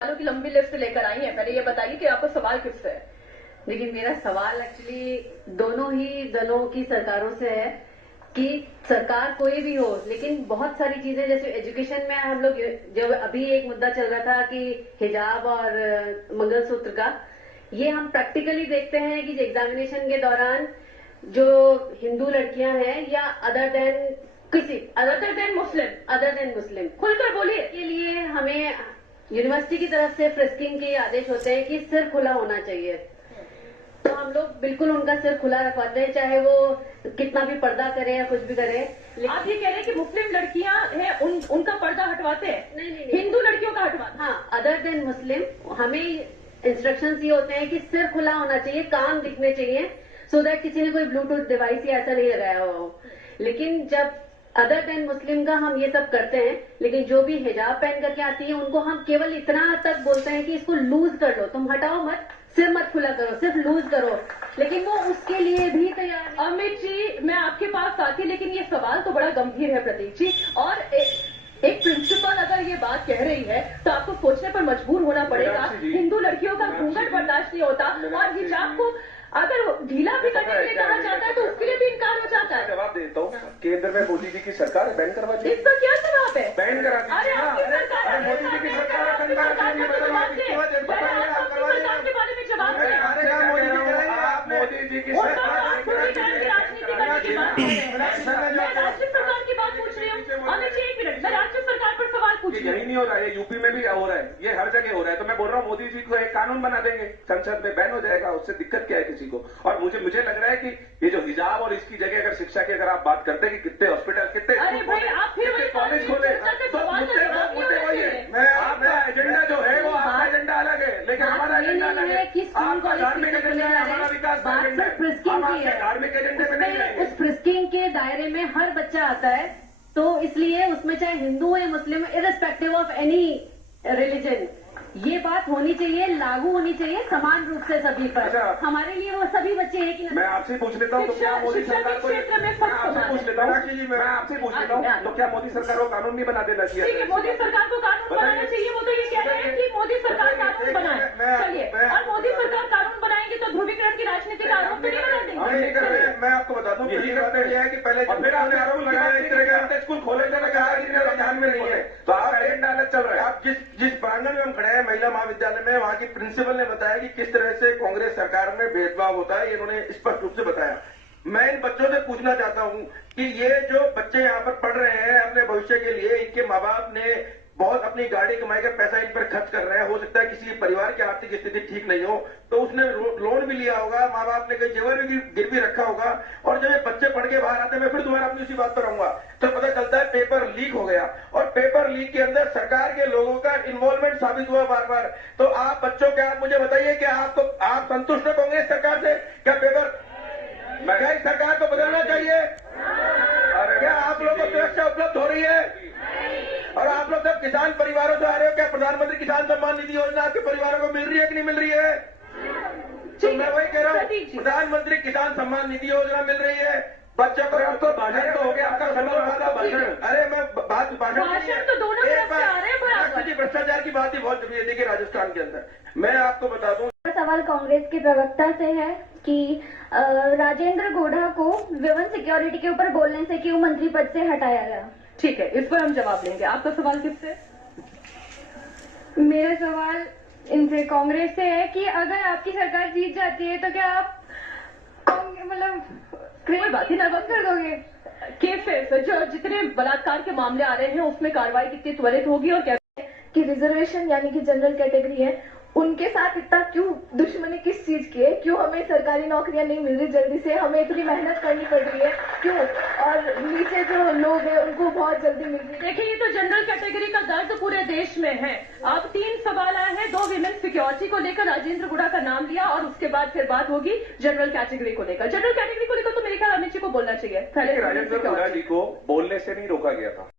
सवालों की लंबी लिस्ट लेकर आई हैं। पहले ये बताइए कि आपको सवाल किससे है? देखिए, मेरा सवाल एक्चुअली दोनों ही दलों की सरकारों से है कि सरकार कोई भी हो, लेकिन बहुत सारी चीजें जैसे एजुकेशन में हम लोग, जो अभी एक मुद्दा चल रहा था कि हिजाब और मंगलसूत्र का, ये हम प्रैक्टिकली देखते हैं कि एग्जामिनेशन के दौरान जो हिंदू लड़कियां हैं या अदर देन मुस्लिम खुलकर बोलिए। के लिए हमें यूनिवर्सिटी की तरफ से फ्रिस्किंग के आदेश होते हैं कि सिर खुला होना चाहिए। तो हम लोग बिल्कुल उनका सिर खुला रखवाते हैं, चाहे वो कितना भी पर्दा करे या कुछ भी करे। आप ये कह रहे हैं कि मुस्लिम लड़कियां हैं उनका पर्दा हटवाते हैं? नहीं। हिंदू लड़कियों का हटवाते? हाँ, अदर देन मुस्लिम हमें इंस्ट्रक्शंस ये होते हैं कि सिर खुला होना चाहिए, कान दिखने चाहिए, सो दैट किसी ने कोई ब्लूटूथ डिवाइस या ऐसा नहीं लगाया हुआ हो। लेकिन जब अदर देन मुस्लिम का हम ये सब करते हैं, लेकिन जो भी हिजाब पहन करके आती है उनको हम केवल इतना तक बोलते हैं कि इसको लूज कर लो, तुम हटाओ मत, सिर मत खुला करो, सिर्फ लूज करो, लेकिन वो उसके लिए भी तैयार नहीं। अमित जी, मैं आपके पास आती, लेकिन ये सवाल तो बड़ा गंभीर है प्रतीक जी। और एक प्रिंसिपल अगर ये बात कह रही है तो आपको सोचने पर मजबूर होना पड़ेगा। हिंदू लड़कियों का घूंघट बर्दाश्त नहीं होता और हिजाब को अगर ढीला भी करने के लिए कहा जाता है तो उसके लिए भी इनकार हो जाता है। जवाब देता हूँ, केंद्र में मोदी जी की सरकार है, बैन करवा दीजिए। इसका क्या जवाब है? बैन करा अरे आपकी सरकार है, मोदी जी की सरकार है, आपकी सरकार के बारे में जवाब दें। मोदी जी की राजनीति करने की बात मैं राज्य सरकार की बात पूछ रही हूँ। अमित जी, एक मिनट, मैं राज्य सरकार पर सवाल पूछ रही हूँ। यही नहीं हो रहा है, यूपी में भी हो रहा है, ये हर जगह हो रहा है। तो मैं बोल रहा हूँ मोदी जी को एक कानून बना देंगे, संसद में बैन हो जाएगा, उससे दिक्कत क्या है किसी को। और मुझे लग रहा है कि ये जो हिजाब और इसकी जगह अगर शिक्षा की अगर आप बात करते हैं कि कितने हॉस्पिटल, कितने कॉलेज खोले, तो मुद्दे वही है। आपका एजेंडा जो है वो आपका एजेंडा अलग है, लेकिन हमारा एजेंडा अलग है। आपका धार्मिक एजेंडा है, हमारा विकास का एजेंडा है। हम आपके धार्मिक एजेंडे में नहीं रहेंगे। उस फ्रिस्किंग के दायरे में हर बच्चा आता है, तो इसलिए उसमें चाहे हिंदू हो या मुस्लिम, इररिस्पेक्टिव ऑफ एनी रिलीजन, ये बात होनी चाहिए, लागू होनी चाहिए समान रूप से सभी पर। हमारे लिए वो सभी बच्चे एक ही। मैं आपसे पूछ लेता हूँ, तो क्या मोदी सरकार को, मैं आपसे पूछ लेता हूँ, तो क्या मोदी सरकार को कानून नहीं बना देना चाहिए? मोदी सरकार को कानून बनाना चाहिए। वो तो ये कह रहे हैं कि मोदी सरकार कानून बनाए। चलिए, और मोदी सरकार कानून बनाएंगे तो ध्रुवीकरण की राजनीति का आरोप नहीं बना देंगे। मैं आपको बता दूं, यही बात है कि पहले फिर आपने आरोप लगाया इस तरह का स्कूल खोले जाने का ध्यान में नहीं है, तो आप एजेंडा अलग चल रहा है। आप जिस प्रांगण में हम खड़े हैं महिला महाविद्यालय में, वहां की प्रिंसिपल ने बताया कि किस तरह से कांग्रेस सरकार में भेदभाव होता है, इन्होंने स्पष्ट रूप से बताया। मैं इन बच्चों से पूछना चाहता हूं कि ये जो बच्चे यहाँ पर पढ़ रहे हैं अपने भविष्य के लिए, इनके माँ बाप ने बहुत अपनी गाड़ी कमाई कर पैसा इन पर खर्च कर रहे हैं। हो सकता है किसी परिवार की आर्थिक स्थिति ठीक नहीं हो, तो उसने लोन भी लिया होगा, माँ बाप ने कोई जेवर भी गिरवी रखा होगा, और जब ये बच्चे पढ़ के बाहर आते हैं, मैं फिर दोबारा अपनी उसी बात पर आऊंगा, तो पता चलता है पेपर लीक हो गया, और पेपर लीक के अंदर सरकार के लोगों का इन्वॉल्वमेंट साबित हुआ बार बार। तो आप बच्चों के, आप मुझे बताइए, क्या आप संतुष्ट है कांग्रेस सरकार से? क्या पेपर, क्या इस सरकार को बदलना चाहिए? क्या आप लोगों को सुरक्षा उपलब्ध हो रही है? और आप लोग सब किसान परिवारों से आ रहे हो, क्या प्रधानमंत्री किसान सम्मान निधि योजना आपके परिवारों को मिल रही है कि नहीं मिल रही है? तो मैं वही कह रहा हूँ, प्रधानमंत्री किसान सम्मान निधि योजना मिल रही है बच्चों को। आपको भाषण तो हो गया, आपका भाषण। अरे मैं बात भाषण तो दोनों तरफ से आ रहे हैं। भ्रष्टाचार की बात ही बहुत जरूरी है। देखिए, राजस्थान के अंदर मैं आपको बता दूं, सवाल कांग्रेस के प्रवक्ता से है कि राजेंद्र गोढ़ा को विवन सिक्योरिटी के ऊपर बोलने से क्यों मंत्री पद से हटाया गया? ठीक है, इस पर हम जवाब लेंगे। आपका सवाल किससे? मेरा सवाल इनसे, कांग्रेस से है कि अगर आपकी सरकार जीत जाती है तो क्या आप मतलब कोई बात ही नर्वस कर दोगे? केसेस जो जितने बलात्कार के मामले आ रहे हैं उसमें कार्रवाई कितनी त्वरित होगी? और कैसे कि रिजर्वेशन यानी कि जनरल कैटेगरी है, उनके साथ इतना क्यों दुश्मनी किस चीज की है? क्यों हमें सरकारी नौकरियां नहीं मिल रही जल्दी से, हमें इतनी मेहनत करनी पड़ रही है क्यों? और नीचे जो लोग हैं उनको बहुत जल्दी मिल रही है। देखिए, ये तो जनरल कैटेगरी का दर्द पूरे देश में है। अब 3 सवाल आए हैं, 2 विमेन सिक्योरिटी को लेकर राजेंद्र गुड़ा का नाम लिया, और उसके बाद फिर बात होगी जनरल कैटेगरी को लेकर। जनरल कैटेगरी को लेकर तो मेरे ख्याल अमित जी को बोलना चाहिए। राजेंद्र गुड़ा जी को बोलने से नहीं रोका गया था।